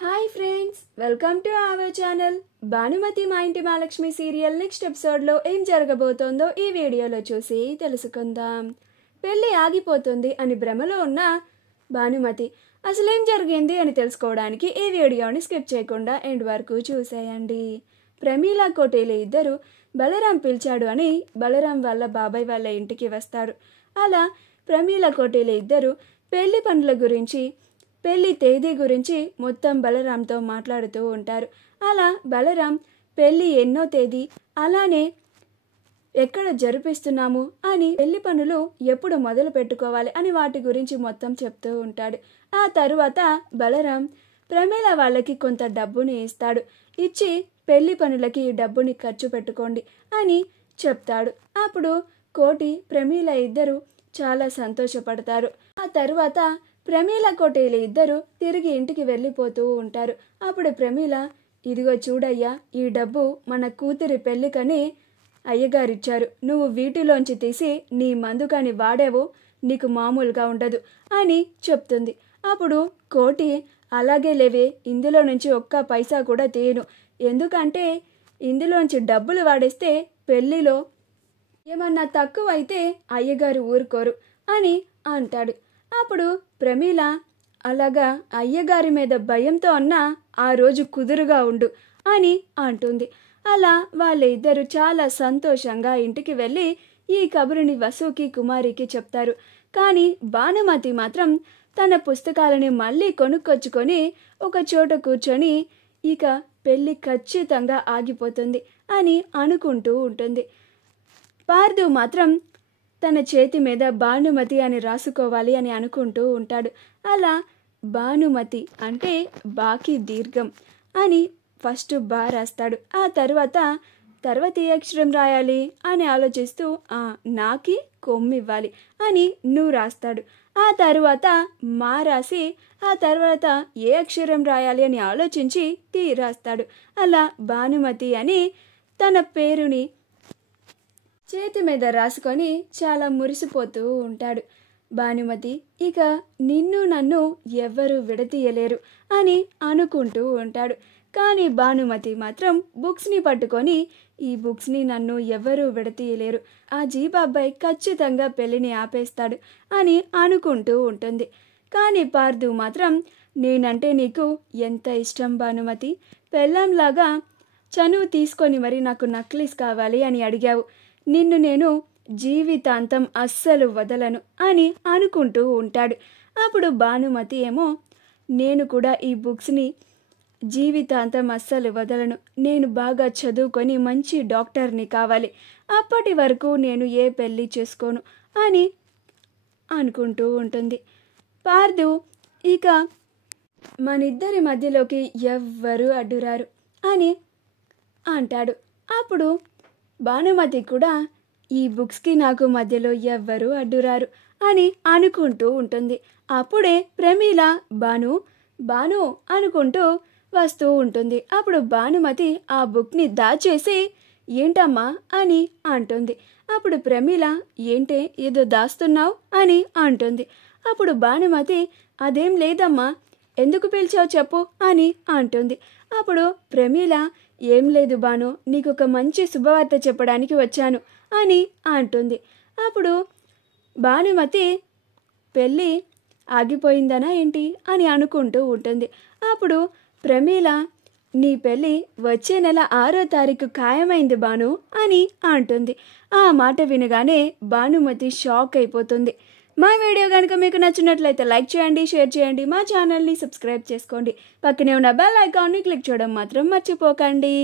Hi friends, welcome to our channel. Bhanumathi మా ఇంటి Mahalakshmi serial next ఎపిసోడ్లో ఏం జరగబోతోందో ఈ వీడియోలో చూసి తెలుసుకుందాం. పెళ్ళి ఆగిపోతుంది అని భ్రమలో ఉన్న భానుమతి అసలేం జరిగింది అని తెలుసుకోవడానికి ఈ వీడియోని స్కిప్ చేయకుండా ఎండ్ వరకు చూసేయండి. ప్రమీల కోటేలు ఇద్దరు బలరాం పిలిచాడు అని బలరాం వాళ్ళ బాబాయ్ వాళ్ళ ఇంటికి వస్తారు. అలా ప్రమీల కోటేలు ఇద్దరు పెళ్లి పనుల గురించి, పెళ్లి తేదీ గురించి మొత్తం బలరాంతో మాట్లాడుతూ ఉంటారు. అలా బలరాం పెళ్లి ఎన్నో తేదీ, అలానే ఎక్కడ జరిపిస్తున్నాము అని, పెళ్లి పనులు ఎప్పుడు మొదలు పెట్టుకోవాలి అని వాటి గురించి మొత్తం చెప్తూ ఉంటాడు. ఆ తరువాత బలరాం ప్రమీల వాళ్ళకి కొంత డబ్బుని ఇస్తాడు. ఇచ్చి పెళ్లి పనులకి డబ్బుని ఖర్చు పెట్టుకోండి అని చెప్తాడు. అప్పుడు కోటి ప్రమీల ఇద్దరు చాలా సంతోషపడతారు. ఆ తరువాత ప్రమీల కోటేలు ఇద్దరు తిరిగి ఇంటికి వెళ్ళిపోతూ ఉంటారు. అప్పుడు ప్రమీల, ఇదిగో చూడయ్యా, ఈ డబ్బు మన కూతురి పెళ్ళికని అయ్యగారిచ్చారు. నువ్వు వీటిలోంచి తీసి నీ మందుకని వాడేవో నీకు మామూలుగా ఉండదు అని చెప్తుంది. అప్పుడు కోటి, అలాగే లేవే, ఇందులో నుంచి ఒక్క పైసా కూడా తీయను. ఎందుకంటే ఇందులోంచి డబ్బులు వాడేస్తే పెళ్ళిలో ఏమన్నా తక్కువ అయితే అయ్యగారు ఊరుకోరు అని అంటాడు. అప్పుడు ప్రమీల, అలాగా అయ్యగారి మీద భయంతో అన్నా ఆ రోజు కుదురుగా ఉండు అని అంటుంది. అలా వాళ్ళిద్దరూ చాలా సంతోషంగా ఇంటికి వెళ్ళి ఈ కబురుని వసుకి కుమారికి చెప్తారు. కానీ భానుమతి మాత్రం తన పుస్తకాలని మళ్ళీ కొనుక్కొచ్చుకొని ఒక చోట కూర్చొని ఇక పెళ్ళి ఖచ్చితంగా ఆగిపోతుంది అని అనుకుంటూ ఉంటుంది. పార్దు మాత్రం తన చేతి మీద భానుమతి అని రాసుకోవాలి అని అనుకుంటూ ఉంటాడు. అలా భానుమతి అంటే బాకి దీర్ఘం అని ఫస్ట్ బా రాస్తాడు. ఆ తర్వాత ఏ అక్షరం రాయాలి అని ఆలోచిస్తూ నాకి కొమ్మివ్వాలి అని నువ్వు రాస్తాడు. ఆ తరువాత మా రాసి ఆ తర్వాత ఏ అక్షరం రాయాలి అని ఆలోచించి టీ రాస్తాడు. అలా భానుమతి అని తన పేరుని చేతి మీద రాసుకొని చాలా మురిసిపోతూ ఉంటాడు. భానుమతి ఇక నిన్ను నన్ను ఎవ్వరూ విడతీయలేరు అని అనుకుంటూ ఉంటాడు. కానీ భానుమతి మాత్రం బుక్స్ని పట్టుకొని, ఈ బుక్స్ని నన్ను ఎవ్వరూ విడతీయలేరు, ఆ జీబాబాయ్ ఖచ్చితంగా పెళ్ళిని ఆపేస్తాడు అని అనుకుంటూ ఉంటుంది. కానీ పార్దు మాత్రం, నేనంటే నీకు ఎంత ఇష్టం భానుమతి, పెళ్ళంలాగా చనువు తీసుకొని మరి నాకు నక్లీస్ కావాలి అని అడిగావు, నిన్ను నేను జీవితాంతం అస్సలు వదలను అని అనుకుంటూ ఉంటాడు. అప్పుడు భానుమతి ఏమో, నేను కూడా ఈ బుక్స్ని జీవితాంతం అస్సలు వదలను, నేను బాగా చదువుకొని మంచి డాక్టర్ని కావాలి, అప్పటి వరకు నేను ఏ పెళ్ళి చేసుకోను అని అనుకుంటూ ఉంటుంది. పార్దు ఇక మనిద్దరి మధ్యలోకి ఎవ్వరూ అడ్డురారు అని అంటాడు. అప్పుడు భానుమతి కూడా ఈ బుక్స్కి నాకు మధ్యలో ఎవ్వరూ అడ్డురారు అని అనుకుంటూ ఉంటుంది. అప్పుడే ప్రమీల బాను బాను అనుకుంటూ వస్తూ ఉంటుంది. అప్పుడు భానుమతి ఆ బుక్ని దాచేసి, ఏంటమ్మా అని అంటుంది. అప్పుడు ప్రమీల, ఏంటే ఏదో దాస్తున్నావు అని అంటుంది. అప్పుడు భానుమతి, అదేం లేదమ్మా, ఎందుకు పిలిచావు చెప్పు అని అంటుంది. అప్పుడు ప్రమీల, ఏం లేదు బాను, నీకు ఒక మంచి శుభవార్త చెప్పడానికి వచ్చాను అని అంటుంది. అప్పుడు భానుమతి, పెళ్ళి ఆగిపోయిందనా ఏంటి అని అనుకుంటూ ఉంటుంది. అప్పుడు ప్రమీల, నీ పెళ్ళి వచ్చే నెల 6వ తారీఖు ఖాయమైంది బాను అని అంటుంది. ఆ మాట వినగానే భానుమతి షాక్ అయిపోతుంది. మా వీడియో కనుక మీకు నచ్చినట్లయితే లైక్ చేయండి, షేర్ చేయండి, మా ఛానల్ని సబ్స్క్రైబ్ చేసుకోండి, పక్కనే ఉన్న బెల్ ఐకాన్ని క్లిక్ చేయడం మాత్రం మర్చిపోకండి.